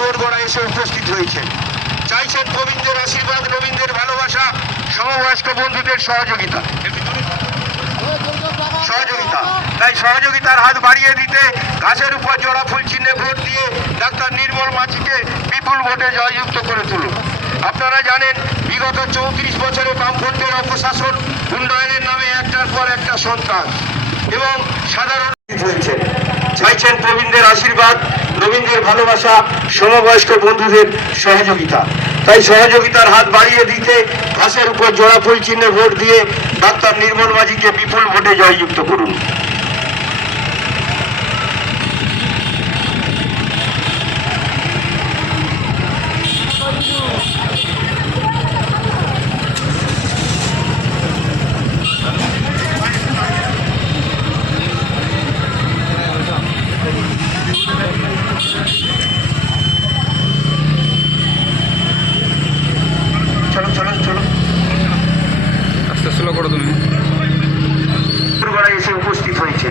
দোরগোড়ায় এসে উপস্থিত হয়েছেন। চাইছেন প্রবীণদের আশীর্বাদ, নবীনদের ভালোবাসা, সমবয়স্ক বন্ধুদের সহযোগিতা। তাই সহযোগিতার হাত বাড়িয়ে দিতে গাছের উপর জোড়া ফুল চিহ্নে ভোট দিয়ে ডাক্তার নির্মল মাঝিকে বিপুল ভোটে জয়যুক্ত করে তুলুন। আপনারা জানেন বিগত 34 বছরে বামপন্থীর অপশাসন, উন্নয়নের নামে একটার পর একটা সন্ত্রাস এবং সাধারণ হয়েছে। চাইছেন প্রবীণদের আশীর্বাদ, নবীনদের ভালোবাসা, সমবয়স্ক বন্ধুদের সহযোগিতা। তাই সহযোগিতার হাত বাড়িয়ে দিতে ঘাসের উপর জোড়া ফুল চিহ্নে ভোট দিয়ে ডাক্তার নির্মল মাঝিকে বিপুল ভোটে জয়যুক্ত করুন। চলো চলো চলো, আস্তে স্লো করো তুমি। এসে উপস্থিত হয়েছে।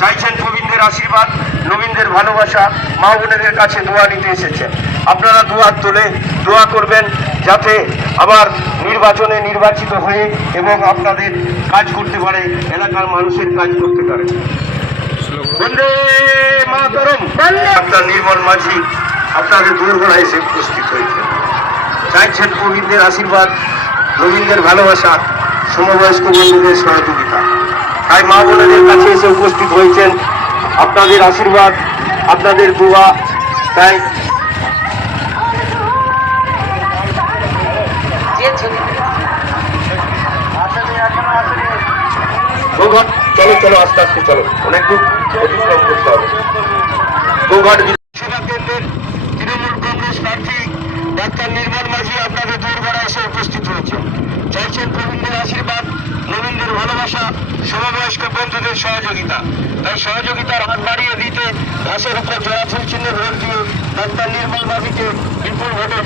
চাইছেন প্রবীণদের আশীর্বাদ, নবীনদের ভালোবাসা, মা বোনেদের কাছে দোয়া নিতে এসেছেন। আপনারা দুহাত তুলে দোয়া করবেন যাতে আবার নির্বাচনে নির্বাচিত হয়ে এবং আপনাদের কাজ করতে পারে, এলাকার মানুষের কাজ করতে পারে। বন্দে মাতরম। ডাক্তার নির্মল মাঝি আপনাদের দোরগোড়ায় এসে উপস্থিত হয়েছে। চাইছেন প্রবীণদের আশীর্বাদ, নবীনদের ভালোবাসা, সমবয়স্ক বন্ধুদের সহযোগিতা। তাই মা বোনেদের কাছে এসে উপস্থিত হয়েছেন আপনাদের আশীর্বাদ, আপনাদের দোয়া। তাই চলো চলো আস্তে আস্তে চলো, অনেক দূর অতিক্রম করতে হবে। গোঘাট বিধানসভা কেন্দ্রের তৃণমূল কংগ্রেস প্রার্থী ডাক্তার নির্মল মাঝি আপনাদের দোরগোড়ায় এসে উপস্থিত হয়েছে। চাইছেন প্রবীণদের আশীর্বাদ, নবীনদের ভালোবাসা, সমবয়স্ক বন্ধুদের সহযোগিতা। তাই সহযোগিতার হাত বাড়িয়ে দিতে ঘাসের উপর জোড়া ফুল চিহ্নে ভোট দিয়ে ডাক্তার নির্মল মাঝিকে বিপুল ভোটে